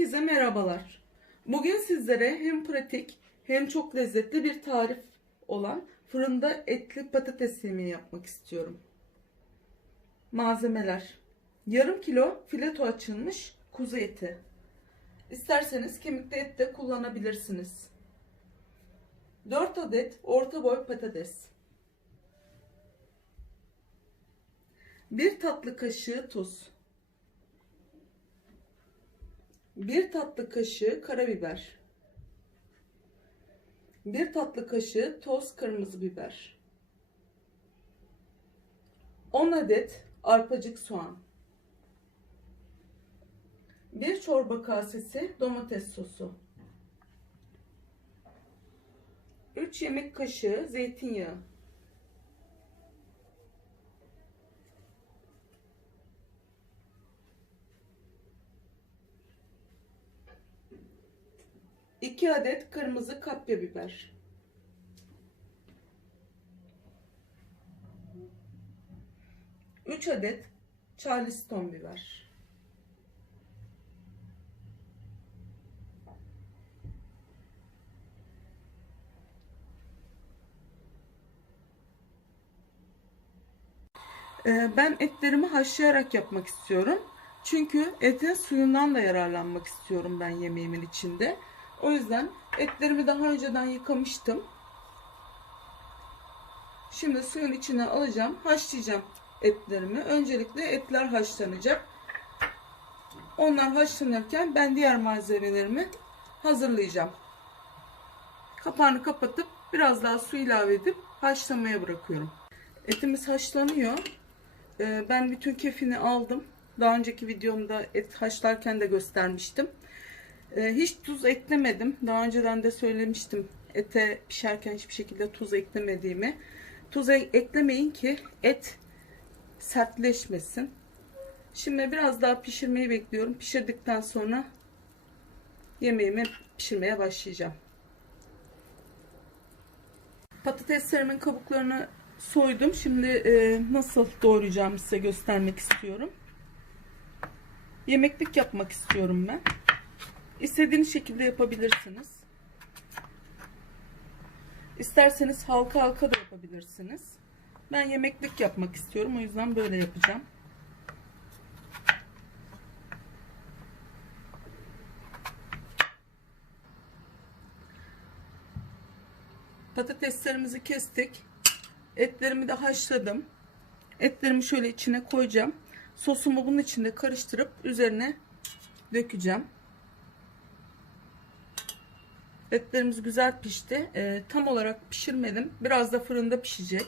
Herkese merhabalar. Bugün sizlere hem pratik hem çok lezzetli bir tarif olan fırında etli patates yemeği yapmak istiyorum. Malzemeler: yarım kilo fileto açılmış kuzu eti. İsterseniz kemikli et de kullanabilirsiniz. 4 adet orta boy patates. 1 tatlı kaşığı tuz. 1 tatlı kaşığı karabiber. 1 tatlı kaşığı toz kırmızı biber. 10 adet arpacık soğan. 1 çorba kasesi domates sosu. 3 yemek kaşığı zeytinyağı. 2 adet kırmızı kapya biber. 3 adet Charleston biber. Ben etlerimi haşlayarak yapmak istiyorum. Çünkü etin suyundan da yararlanmak istiyorum ben yemeğimin içinde. O yüzden etlerimi daha önceden yıkamıştım. Şimdi suyun içine alacağım, haşlayacağım etlerimi. Öncelikle etler haşlanacak. Onlar haşlanırken ben diğer malzemelerimi hazırlayacağım. Kapağını kapatıp biraz daha su ilave edip haşlamaya bırakıyorum. Etimiz haşlanıyor. Ben bütün kefini aldım. Daha önceki videomda et haşlarken de göstermiştim. Hiç tuz eklemedim. Daha önceden de söylemiştim. Ete pişerken hiçbir şekilde tuz eklemediğimi. Tuz eklemeyin ki et sertleşmesin. Şimdi biraz daha pişirmeyi bekliyorum. Pişirdikten sonra yemeğimi pişirmeye başlayacağım. Patateslerimin kabuklarını soydum. Şimdi nasıl doğrayacağımı size göstermek istiyorum. Yemeklik yapmak istiyorum ben. İstediğiniz şekilde yapabilirsiniz. İsterseniz halka halka da yapabilirsiniz. Ben yemeklik yapmak istiyorum. O yüzden böyle yapacağım. Patateslerimizi kestik. Etlerimi de haşladım. Etlerimi şöyle içine koyacağım. Sosumu bunun içinde karıştırıp üzerine dökeceğim. Etlerimiz güzel pişti. Tam olarak pişirmedim. Biraz da fırında pişecek.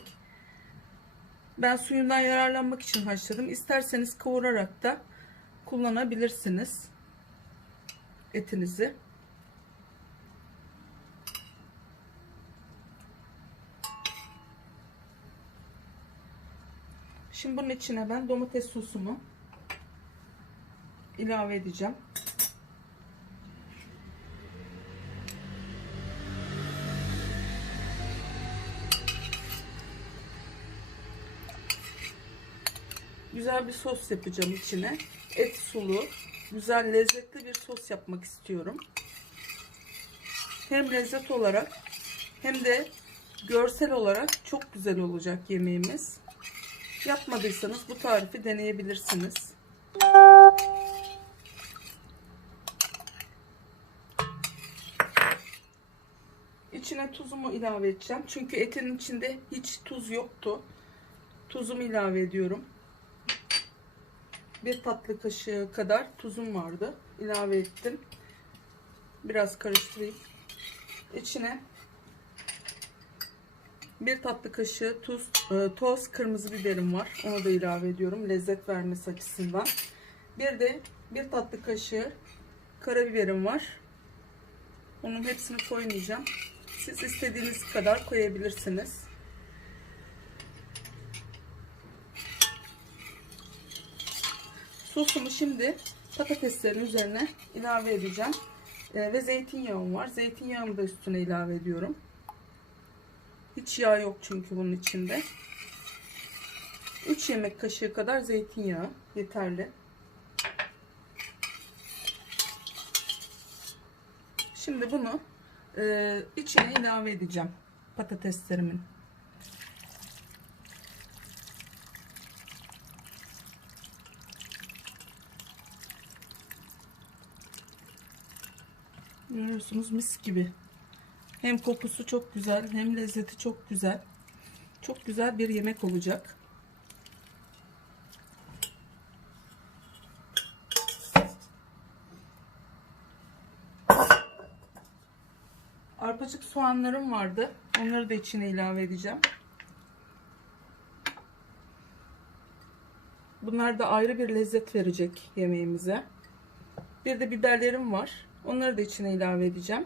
Ben suyundan yararlanmak için haşladım. İsterseniz kavurarak da kullanabilirsiniz etinizi. Şimdi bunun içine ben domates sosumu ilave edeceğim. Güzel bir sos yapacağım içine. Et sulu, güzel lezzetli bir sos yapmak istiyorum. Hem lezzet olarak hem de görsel olarak çok güzel olacak yemeğimiz. Yapmadıysanız bu tarifi deneyebilirsiniz. İçine tuzumu ilave edeceğim. Çünkü etin içinde hiç tuz yoktu. Tuzumu ilave ediyorum. 1 tatlı kaşığı kadar tuzum vardı. İlave ettim. Biraz karıştırayım. İçine 1 tatlı kaşığı toz kırmızı biberim var. Onu da ilave ediyorum. Lezzet vermesi açısından. Bir de 1 tatlı kaşığı karabiberim var. Onun hepsini koymayacağım. Siz istediğiniz kadar koyabilirsiniz. Sosumu şimdi patateslerin üzerine ilave edeceğim. Ve zeytinyağım var. Zeytinyağımı da üstüne ilave ediyorum. Hiç yağ yok çünkü bunun içinde. 3 yemek kaşığı kadar zeytinyağı yeterli. Şimdi bunu içine ilave edeceğim patateslerimin. Görüyorsunuz, mis gibi. Hem kokusu çok güzel, hem lezzeti çok güzel. Çok güzel bir yemek olacak. Arpacık soğanlarım vardı. Onları da içine ilave edeceğim. Bunlar da ayrı bir lezzet verecek yemeğimize. Bir de biberlerim var. Onları da içine ilave edeceğim.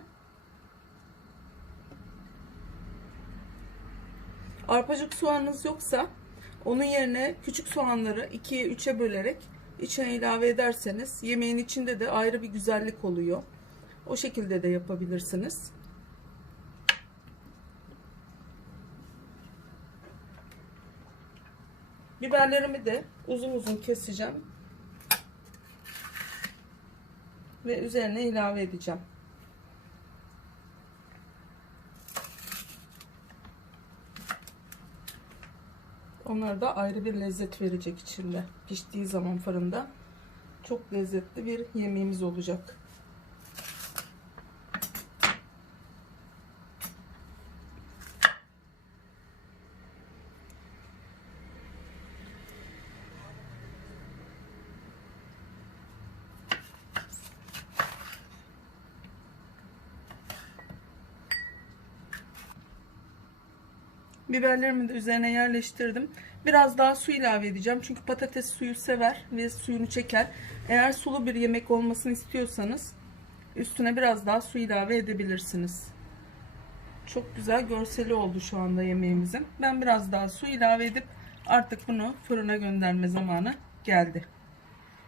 Arpacık soğanınız yoksa onun yerine küçük soğanları 2'ye 3'e bölerek içine ilave ederseniz yemeğin içinde de ayrı bir güzellik oluyor. O şekilde de yapabilirsiniz. Biberlerimi de uzun uzun keseceğim ve üzerine ilave edeceğim. Onlar da ayrı bir lezzet verecek içinde. Piştiği zaman fırında çok lezzetli bir yemeğimiz olacak. Biberlerimi de üzerine yerleştirdim. Biraz daha su ilave edeceğim. Çünkü patates suyu sever ve suyunu çeker. Eğer sulu bir yemek olmasını istiyorsanız üstüne biraz daha su ilave edebilirsiniz. Çok güzel görseli oldu şu anda yemeğimizin. Ben biraz daha su ilave edip artık bunu fırına gönderme zamanı geldi.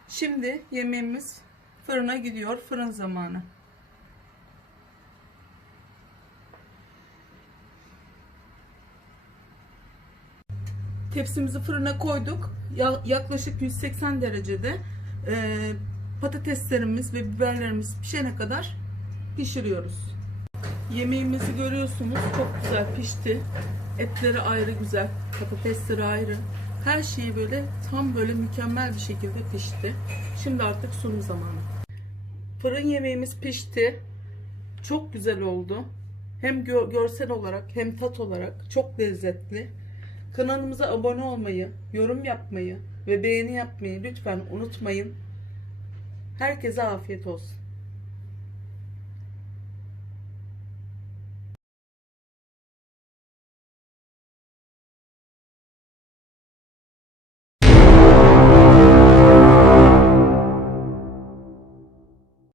Şimdi yemeğimiz fırına gidiyor. Fırın zamanı. Tepsimizi fırına koyduk. Yaklaşık 180 derecede patateslerimiz ve biberlerimiz pişene kadar pişiriyoruz. Yemeğimizi görüyorsunuz, çok güzel pişti. Etleri ayrı güzel, patatesleri ayrı. Her şeyi böyle tam böyle mükemmel bir şekilde pişti. Şimdi artık sunum zamanı. Fırın yemeğimiz pişti. Çok güzel oldu. Hem görsel olarak hem tat olarak çok lezzetli. Kanalımıza abone olmayı, yorum yapmayı ve beğeni yapmayı lütfen unutmayın. Herkese afiyet olsun.